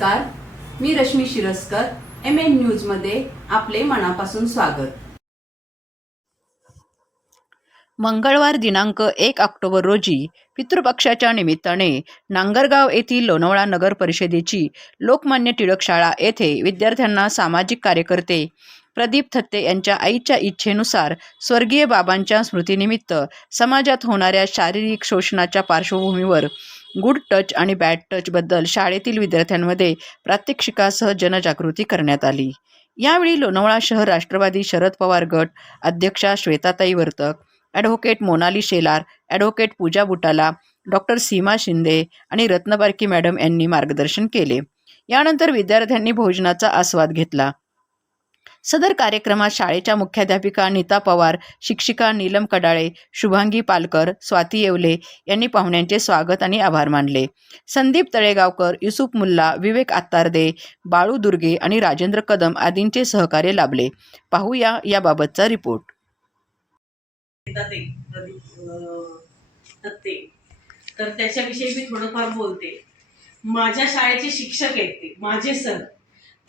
नमस्कार. मी Rashmi Shiraskar M N न्यूजमध्ये आपले मनापासून स्वागत. मंगळवार दिनांक एक ऑक्टोबर रोजी पितृपक्षाच्या निमित्ताने नांगरगाव येथील लोणावळा नगर परिषदेची लोकमान्य टिळक शाळा येथे विद्यार्थ्यांना सामाजिक कार्यकर्ते प्रदीप थत्ते यांच्या आईच्या इच्छेनुसार स्वर्गीय बाबांच्या स्मृतीनिमित्त समाजात होणाऱ्या शारीरिक शोषणाच्या पार्श्वभूमीवर गुड टच आणि बॅड टचबद्दल शाळेतील विद्यार्थ्यांमध्ये प्रात्यक्षिकासह जनजागृती करण्यात आली. यावेळी लोणावळा शहर राष्ट्रवादी शरद पवार गट अध्यक्षा Shwetatai Vartak advocate Monali Shelar advocate Pooja Butala doctor Seema Shinde आणि रत्नबारकी मॅडम यांनी मार्गदर्शन केले. यानंतर विद्यार्थ्यांनी भोजनाचा आस्वाद घेतला. सदर कार्यक्रमात शाळेच्या मुख्याध्यापिका नीता पवार शिक्षिका नीलम कडाळे शुभांगी पालकर स्वाती येवले यांनी पाहुण्यांचे स्वागत आणि आभार मानले. संदीप तळेगावकर युसुफ मुल्ला विवेक आत्तारदे बाळू दुर्गे आणि राजेंद्र कदम आदींचे सहकार्य लाभले. पाहूया याबाबतचा रिपोर्ट. तर त्याच्याविषयी मी थोडंफार बोलते. माझ्या शाळेचे शिक्षक आहेत ते माझे सर.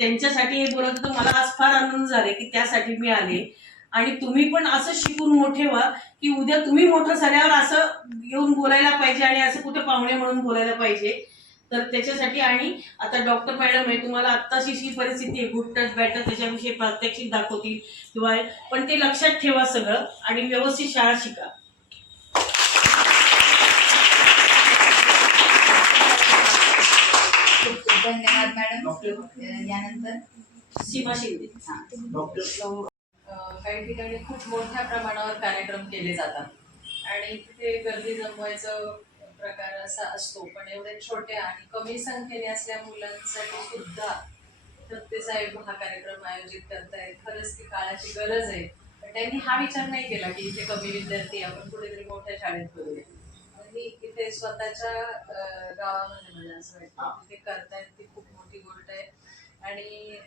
त्यांच्यासाठी हे बोलत होतो मला आज फार आनंद झाले की त्यासाठी मी आले. आणि तुम्ही पण असं शिकून मोठे व्हा की उद्या तुम्ही मोठं झाल्यावर असं येऊन बोलायला पाहिजे आणि असं कुठे पाहुणे म्हणून बोलायला पाहिजे. तर त्याच्यासाठी आणि आता डॉक्टर मॅडम आहे तुम्हाला आत्ताशी जी परिस्थिती आहे गुड टच बॅटर त्याच्याविषयी प्रात्यक्षिक दाखवतील किंवा पण ते लक्षात ठेवा सगळं आणि व्यवस्थित शाळा शिका खूप खूप मॅडम यानंतर सीमा शिंदे. काही ठिकाणी खूप मोठ्या प्रमाणावर कार्यक्रम केले जातात. आणि तिथे गर्दी जमवायचं प्रकार असा असतो पण एवढे छोटे आणि कमी संख्येने असल्या मुलांसाठी सुद्धा दत्ते साहेब हा कार्यक्रम आयोजित करतायत. खरंच ती काळाची गरज आहे. पण त्यांनी हा विचार नाही केला की इथे कमी विद्यार्थी आपण कुठेतरी मोठ्या शाळेत करूया. आणि इथे स्वतःच्या गावामध्ये मला असं वाटतं तिथे करतायत मोठी गोष्ट आहे. आणि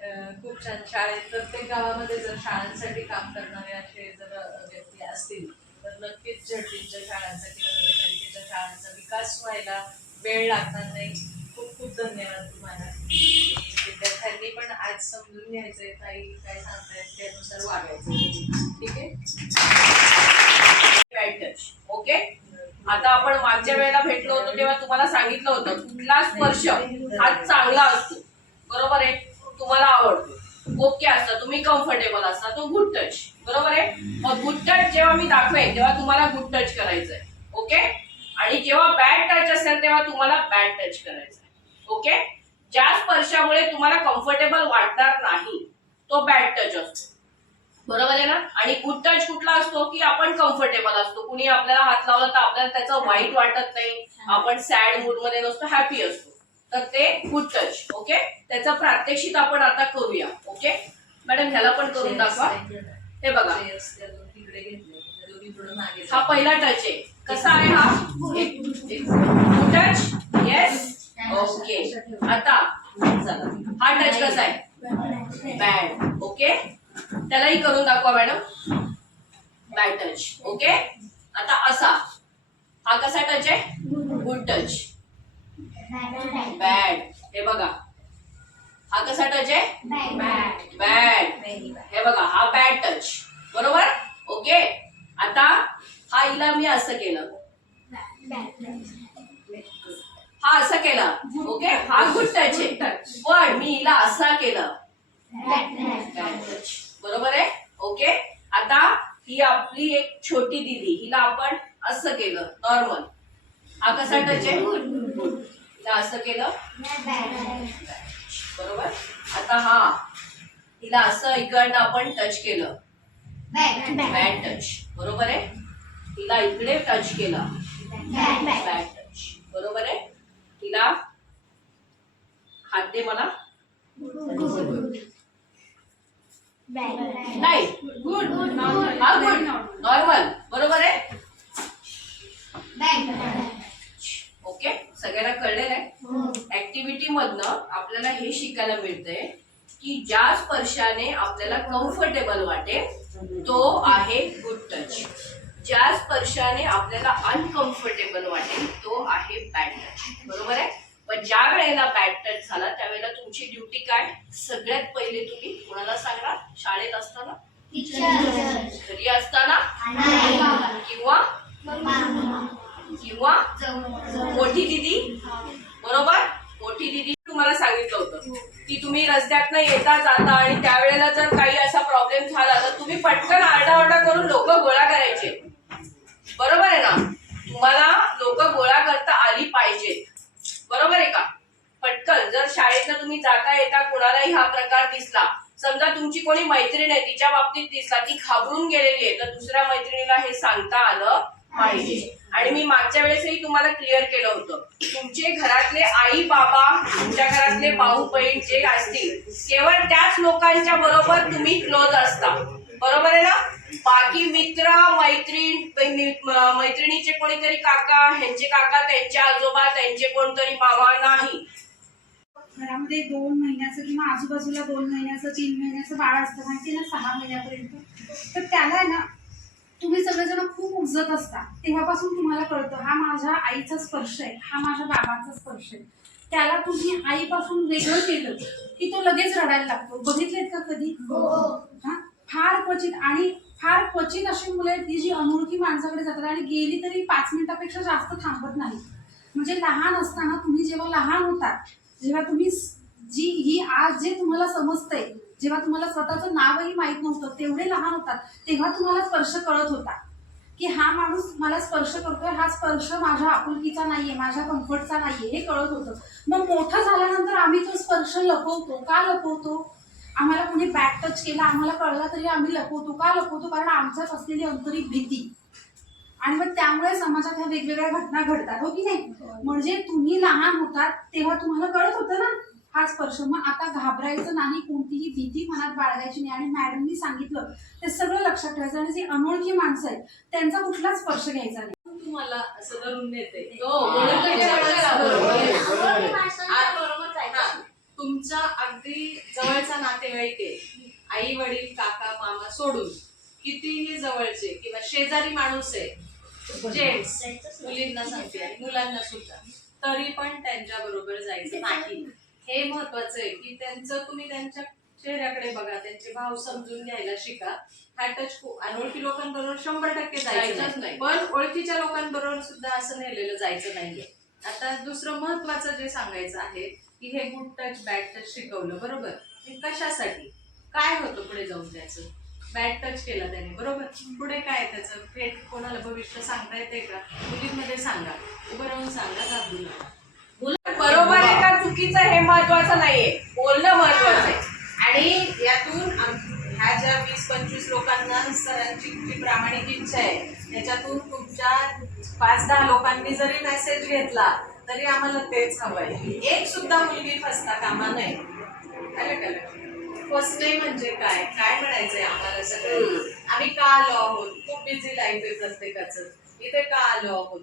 खूप छान शाळेत प्रत्येक गावामध्ये जर शाळांसाठी काम करणारे असे जर व्यक्ती असतील तर नक्कीच झडपीच्या शाळांचा किंवा नगरपालिकेच्या शाळांचा विकास व्हायला वेळ लागणार नाही. खूप खूप धन्यवाद तुम्हाला. विद्यार्थ्यांनी पण आज समजून घ्यायचंय काही काय सांगतायत त्यानुसार वागायचं. ठीक आहे? बॅड टच ओके आता आपण मागच्या वेळेला भेटलो होतो तेव्हा तुम्हाला सांगितलं होतं कुठला स्पर्श हा चांगला असतो. बरोबर आहे? तुम्हाला आवडतो. ओके असतं तुम्ही कम्फर्टेबल असता तो गुड टच बरोबर आहे? मग गुड टच जेव्हा मी दाखवेन तेव्हा तुम्हाला गुड टच करायचंय. ओके? आणि जेव्हा बॅड टच असेल तेव्हा तुम्हाला बॅड टच करायचंय. ओके? ज्या स्पर्शामुळे तुम्हाला कम्फर्टेबल वाटणार नाही तो बॅड टच असतो. बरोबर आहे ना? आणि गुड टच कुठला असतो की आपण कम्फर्टेबल असतो. कुणी आपल्याला हात लावला तर आपल्याला त्याचं वाईट वाटत नाही. आपण सॅड मूडमध्ये नसतो हॅपी असतो. तर ते गुड टच ओके त्याचं प्रात्यक्षिक आपण आता करूया ओके मॅडम ह्याला पण करून दाखवा. हे बघा. हा पहिला टच आहे. कसा आहे हा? टच येस ओके आता हा टच कसा आहे? बॅड ओके त्यालाही करून दाखवा मॅडम. बॅड टच ओके आता असा. हा कसा टच आहे? गुड टच बॅड हे बघा. हा कसा टच आहे? बॅड हे बघा हा बॅड टच बरोबर? ओके आता हा हिला मी असं केलं. हा असं केला. ओके हा गुड टच आहे. पण मी हिला असा केलं. Bad touch okay? आता ही आपली एक छोटी दिदी हिला आपण असं केलं नॉर्मल हा कसा टच आहे हिला असं केलं. बरोबर? आता हा हिला असं इकडनं आपण टच केलं. बॅड टच बरोबर आहे? हिला इकडे टच केला. बॅड टच बरोबर आहे हिला हात दे मला नाही. गुड हा गुड नॉर्मल बरोबर आहे? ओके सगळ्यांना कळलेलं आहे? ऍक्टिव्हिटी मधनं आपल्याला हे शिकायला मिळतंय की ज्या स्पर्शाने आपल्याला कम्फर्टेबल वाटेल तो आहे गुड टच ज्या स्पर्शाने आपल्याला अनकम्फर्टेबल वाटेल तो आहे बॅड टच बरोबर आहे? पण ज्या वेळेला बॅड टच झाला त्यावेळेला तुमची ड्युटी काय? सगळ्यात पहिले तुम्ही कोणाला सांगणार शाळेत असताना? घरी असताना? किंवा? किंवा? मोठी दिदी? बरोबर? मोठी दिदी तुम्हाला सांगितलं होतं. की तुम्ही रस्त्यातनं येता जाता आणि त्यावेळेला जर काही असा प्रॉब्लेम झाला तर तुम्ही पटकन आरडाओरडा करून लोक गोळा करायचे बरोबर आहे ना तुम्हाला लोक गोळा करता आली पाहिजेत बरोबर आहे का पटकन जर शाळेतनं तुम्ही जाता येता कोणालाही हा प्रकार दिसला. समजा तुमची कोणी मैत्रीण आहे तिच्या बाबतीत दिसला ती घाबरून गेलेली आहे तर दुसऱ्या मैत्रिणीला हे सांगता आलं पाहिजे. आणि मी मागच्या वेळेसही तुम्हाला क्लिअर केलं होतं. तुमचे घरातले आई बाबा तुमच्या घरातले भाऊ बहीण जे असतील केवळ त्याच लोकांच्या बरोबर तुम्ही क्लोज असता. बरोबर आहे ना? बाकी मित्र मैत्रीण मैत्रिणीचे कोणीतरी काका ह्यांचे काका त्यांचे आजोबा त्यांचे कोणतरी मामा नाही. घरामध्ये दोन महिन्याचं किंवा आजूबाजूला दोन महिन्याचं तीन महिन्याचं बाळ असतं माहिती ना सहा महिन्यापर्यंत. तर त्याला आहे ना तुम्ही सगळेजण खूप उजत असता. तेव्हापासून तुम्हाला कळतं हा माझ्या आईचा स्पर्श आहे हा माझ्या बाबाचा स्पर्श आहे. त्याला तुम्ही आईपासून वेगळं केलं की तो लगेच रडायला लागतो. बघितलेत का कधी? हा. फार क्वचित. आणि फार क्वचित अशी मुलं आहेत की जी अनोळखी माणसाकडे जातात आणि गेली तरी पाच मिनिटापेक्षा जास्त थांबत नाही म्हणजे लहान असताना तुम्ही जेव्हा लहान होतात जेव्हा तुम्ही जी ही आज जे तुम्हाला समजतंय जेव्हा तुम्हाला स्वतःचं नावही माहीत नव्हतं तेवढे लहान होतात तेव्हा तुम्हाला स्पर्श कळत होता. की हा माणूस मला स्पर्श करतोय हा स्पर्श माझ्या आपुलकीचा नाहीये माझ्या कम्फर्टचा नाहीये हे कळत होतं. मग मोठं झाल्यानंतर आम्ही तो स्पर्श लपवतो. का लपवतो? आम्हाला कोणी बॅक टच केला आम्हाला कळला तरी आम्ही लपवतो. का लपवतो? कारण आमच्यात असलेली आंतरिक भीती. आणि मग त्यामुळे समाजात ह्या वेगवेगळ्या घटना घडतात हो की नाही? म्हणजे तुम्ही लहान होतात तेव्हा तुम्हाला कळत होतं ना? हा स्पर्श. मग आता घाबरायचं नाही कोणतीही भीती मनात बाळगायची नाही. आणि मॅडमनी सांगितलं ते सगळं लक्षात ठेवायचं आणि जे अनोळखी माणसं आहेत त्यांचा कुठलाच स्पर्श घ्यायचा नाही. तुम्हाला हो. हा, तुमचा अगदी जवळचा नातेवाईक आहे. आई वडील काका मामा सोडून कितीही जवळचे किंवा शेजारी माणूस आहे जेंट्स मुलींना सांगते आणि मुलांना सुद्धा. तरी पण त्यांच्या बरोबर जायचं नाही. हे महत्वाचं आहे की त्यांचं तुम्ही त्यांच्या चेहऱ्याकडे बघा त्यांचे भाव समजून घ्यायला शिका. हा टच अनोळखी लोकांबरोबर शंभर टक्के जायचं जायचंच नाही. नाही. पण ओळखीच्या लोकांबरोबर सुद्धा असं नेलेलं जायचं नाहीये. आता दुसरं महत्वाचं जे सांगायचं आहे की हे गुड टच बॅड टच शिकवलं बरोबर? हे कशासाठी? काय होतं पुढे जाऊन त्याचं? बॅड टच केला त्याने बरोबर? पुढे काय त्याचं? थेट कोणाला भविष्य सांगता येते का? मुलींमध्ये सांगा. उभं राहून सांगा घाबरू नका मुलं बरोबर आहे का? चुकीचं हे महत्वाचं नाहीये. बोलणं महत्वाचं आहे. आणि यातून ह्या ज्या वीस पंचवीस लोकांना सरांची जी प्रामाणिक इच्छा आहे त्याच्यातून तुमच्या पाच दहा लोकांनी जरी मेसेज घेतला तरी आम्हाला तेच हवंय. एक सुद्धा मुलगी फसता कामा नये. फसणे म्हणजे काय? काय म्हणायचंय आम्हाला सगळं आम्ही का आलो आहोत? खूप बिझी लाईफ आहे प्रत्येकाचं. इथे का आलो आहोत?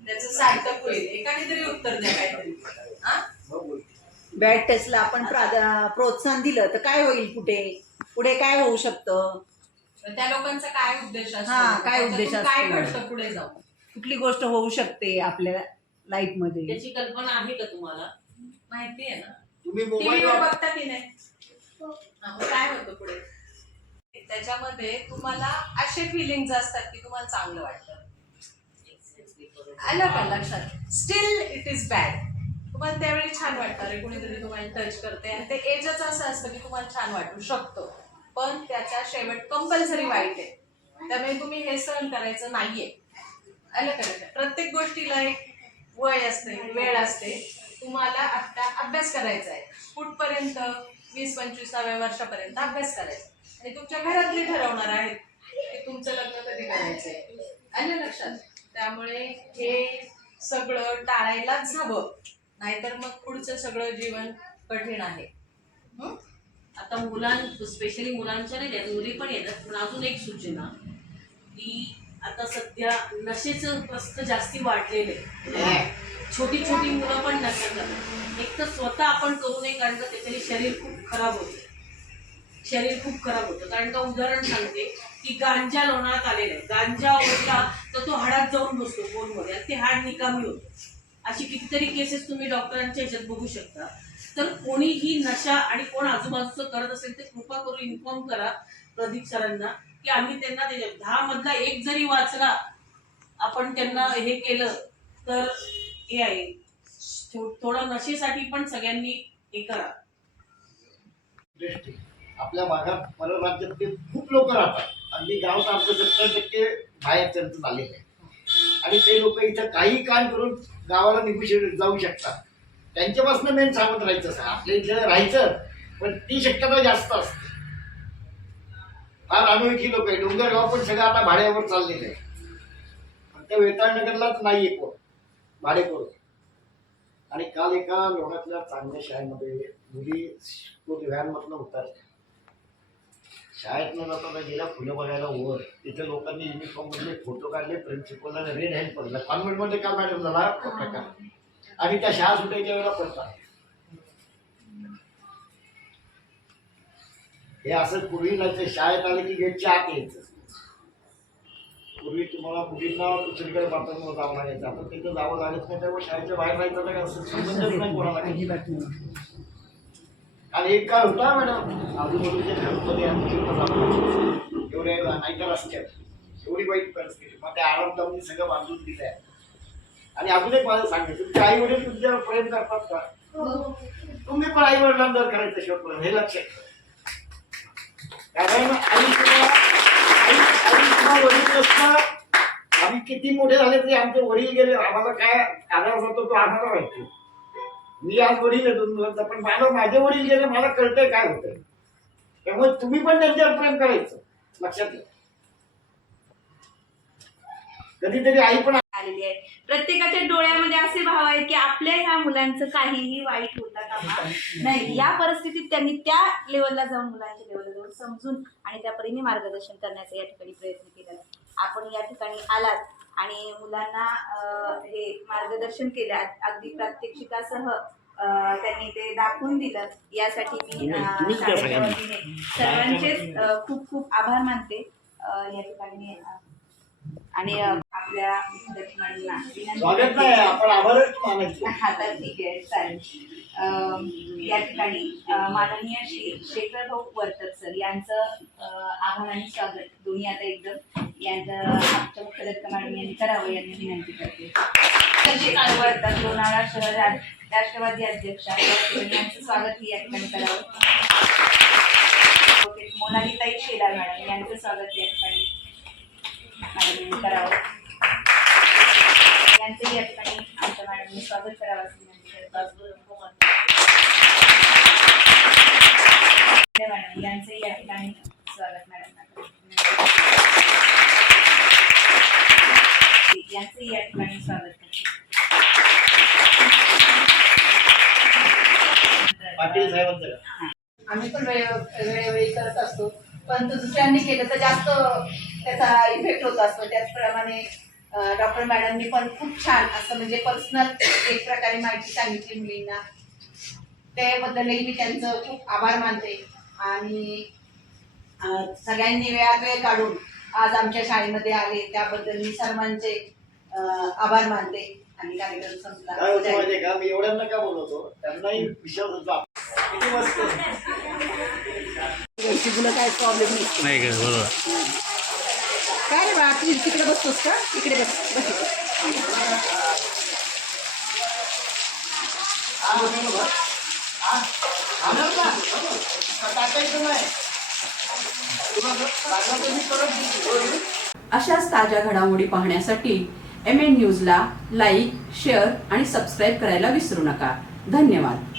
त्याचं सार्थक होईल. एकाने तरी उत्तर द्या काहीतरी. हा? बॅड टेस्टला आपण प्रोत्साहन दिलं तर काय होईल कुठे पुढे काय होऊ शकतं? त्या लोकांचा काय उद्देश असतो? हा, काय उद्देश काय? घडतं पुढे जाऊन? कुठली गोष्ट होऊ शकते आपल्या लाईफमध्ये? त्याची कल्पना आहे का तुम्हाला? माहिती आहे ना? तुम्ही मोबाईल बघता की नाही? हा, मग काय होतं पुढे? त्याच्यामध्ये तुम्हाला असे फिलिंग असतात की तुम्हाला चांगलं वाटतं. आलं का लक्षात? स्टील इट इज बॅड तुम्हाला त्यावेळी छान वाटतं. अरे कुणीतरी तुम्हाला टच करते आणि ते एजच असं असतं की तुम्हाला छान वाटू शकतो. पण त्याचा शेवट कंपल्सरी वाईट आहे. त्यामुळे तुम्ही हे सहन करायचं नाहीये. आलं का प्रत्येक गोष्टीला एक वय असते वेळ असते. तुम्हाला आता अभ्यास करायचा आहे. कुठपर्यंत वीस पंचवीसाव्या वर्षापर्यंत अभ्यास करायचा. आणि तुमच्या घरातले ठरवणार आहेत की तुमचं लग्न कधी करायचंय. आलं लक्षात? त्यामुळे हे सगळं टाळायलाच हवं. नाहीतर मग पुढचं सगळं जीवन कठीण आहे. आता मुलां स्पेशली मुलांच्या नाही द्या मुली पण येतात. पण अजून एक सूचना की आता सध्या नशेचं प्रस्त जास्ती वाढलेलं आहे. हो. छोटी छोटी मुलं पण नशा करतात एक तर स्वतः आपण करू नये कारण का त्याच्याने शरीर खूप खराब होतं. शरीर खूप खराब होतं. कारण का उदाहरण सांगते की गांजा लोणात आलेला आहे. गांजा ओढला तर तो हाडात जाऊन बसतो बोनमध्ये आणि ते हाड निकामी होतं. अशी कितीतरी केसेस तुम्ही डॉक्टरांच्या ह्याच्यात बघू शकता. तर कोणीही नशा आणि कोण आजूबाजूचं करत असेल ते कृपा करून इन्फॉर्म करा प्रदीप सरांना की आम्ही त्यांना त्याच्या दहा मधला एक जरी वाचला आपण त्यांना हे केलं तर हे आहे. थो- थोडं नशेसाठी पण सगळ्यांनी हे करा. आपल्या भागात परराज्यातले खूप लोक राहतात. अगदी गावात आमचं सत्तर टक्के बाहेर त्यांचं झालेलं आहे. आणि ते लोक इथं काही काम करून गावाला निघू जाऊ शकतात. त्यांच्यापासून मेन सांगत राहायचं असं. आपल्या इथं राहायचं पण ती शक्यता जास्त असते. फार अनोळखी लोक आहे डोंगरगाव पण सगळं आता भाड्यावर चाललेलं आहे. फक्त वेताळनगरलाच नाहीये कोण. भाडे करून आणि काल एका लोणातल्या चांगल्या शाळेमध्ये मुली स्कूल व्हॅनमधनं उतरल्या. शाळेतनं जाताना गेल्या फुलं बघायला वर. तिथे लोकांनी युनिफॉर्म मधले फोटो काढले प्रिन्सिपलला रेड हँड पडला कॉन्व्हेंटमध्ये का मॅडम झाला? प्रकार. आणि त्या शाळा सुटायच्या वेळेला पडतात. हे असं पूर्वी शाळेत आले की गेटच्या आत यायचं. पूर्वी तुम्हाला मुलींना दुसरीकडे बाथरूमला जावं लागायचं. आता तिथं जावं लागत नाही त्यामुळे शाळेच्या बाहेर जायचं तर असं संबंधच नाही कोणाला. काही. आणि एक काय होता मॅडम आजूबाजूच्या घरमध्ये आमची एवढे नाहीतर रस्त्यात. एवढी वाईट परिस्थिती. मग त्या आरामदामनी सगळं बांधून दिलंय. आणि अजून एक मला सांगायचं तुमचे आई वडील तुमच्यावर प्रेम करतात का? तुम्ही पण आई वडिलांवर करायचं शेवट हे लक्षात. कारण आई तुम्हाला आई आम्हाला वडील नसता. आम्ही किती मोठे झाले तरी आमचे वडील गेले. आम्हाला काय आधार होतो तो आम्हाला माहिती मी आज वडील आहे दोन मुलांचा पण मला माझे वडील गेले मला कळतंय काय होतंय. त्यामुळे तुम्ही पण त्यांच्यावर प्रेम करायचं. लक्षात घ्या कधीतरी आई पण आलेली आहे. प्रत्येकाच्या डोळ्यामध्ये असे भाव आहेत की आपल्या ह्या मुलांचं काहीही वाईट होता कामा नाही या परिस्थितीत त्यांनी त्या लेवलला जाऊन मुलांच्या लेवलला जाऊन समजून आणि त्या परीने मार्गदर्शन करण्याचा या ठिकाणी प्रयत्न केला. आपण या ठिकाणी आलात आणि मुलांना हे मार्गदर्शन केलं. अग- अगदी प्रात्यक्षिकासह त्यांनी ते दाखवून दिलं. यासाठी मी सर्वांचेच अं, खूप खूप आभार मानते. या ठिकाणी आणि आपल्या विनंती स्वागत नाही आपण आभारच मानायचे. हा तर ठीक आहे चालेल. या ठिकाणी माननीय श्री शेखर भाऊ वर्तक सर यांचं आभार आणि स्वागत. दोन्ही आता एकदम यांचं आमच्या मुख्याध्यक्ष मॅडम यांनी करावं यांनी विनंती करते. शेखर वर्तक लोणावळा शहर राष्ट्रवादी अध्यक्ष यांचं स्वागत या ठिकाणी करावं. मोनालीताई शेलार मॅडम यांचं स्वागत या ठिकाणी मॅडम करावं यांचंही या ठिकाणी आमच्या मॅडमने स्वागत करावं असं विनंती करतात मॅडम यांचंही या ठिकाणी स्वागत मॅडम यांचंही या ठिकाणी स्वागत करते. पाटील साहेबांचं का? आम्ही पण वेळे वेळोवेळी करत असतो. परंतु दुसऱ्यांनी केलं तर जास्त त्याचा इफेक्ट होत असतो. त्याचप्रमाणे डॉक्टर मॅडमनी पण खूप छान असं म्हणजे पर्सनल एक प्रकारे माहिती सांगितली मुलींना. त्याबद्दलही मी त्यांचं खूप आभार मानते. आणि सगळ्यांनी वेळात वेळ काढून आज आमच्या शाळेमध्ये आले त्याबद्दल मी सर्वांचे आभार मानते. आणि कार्यक्रम संपला. काय मी एवढ्यांना का बोलवतो. त्यांनाही विश्वास होता किती मस्त. काय प्रॉब्लेम नाही बरोबर काय रे बा? तू तिकडे बसतोस का? इकडे बस बस अशाच ताज्या घडामोडी पाहण्यासाठी एम एन न्यूजला लाईक शेअर आणि सबस्क्राईब करायला विसरू नका. धन्यवाद.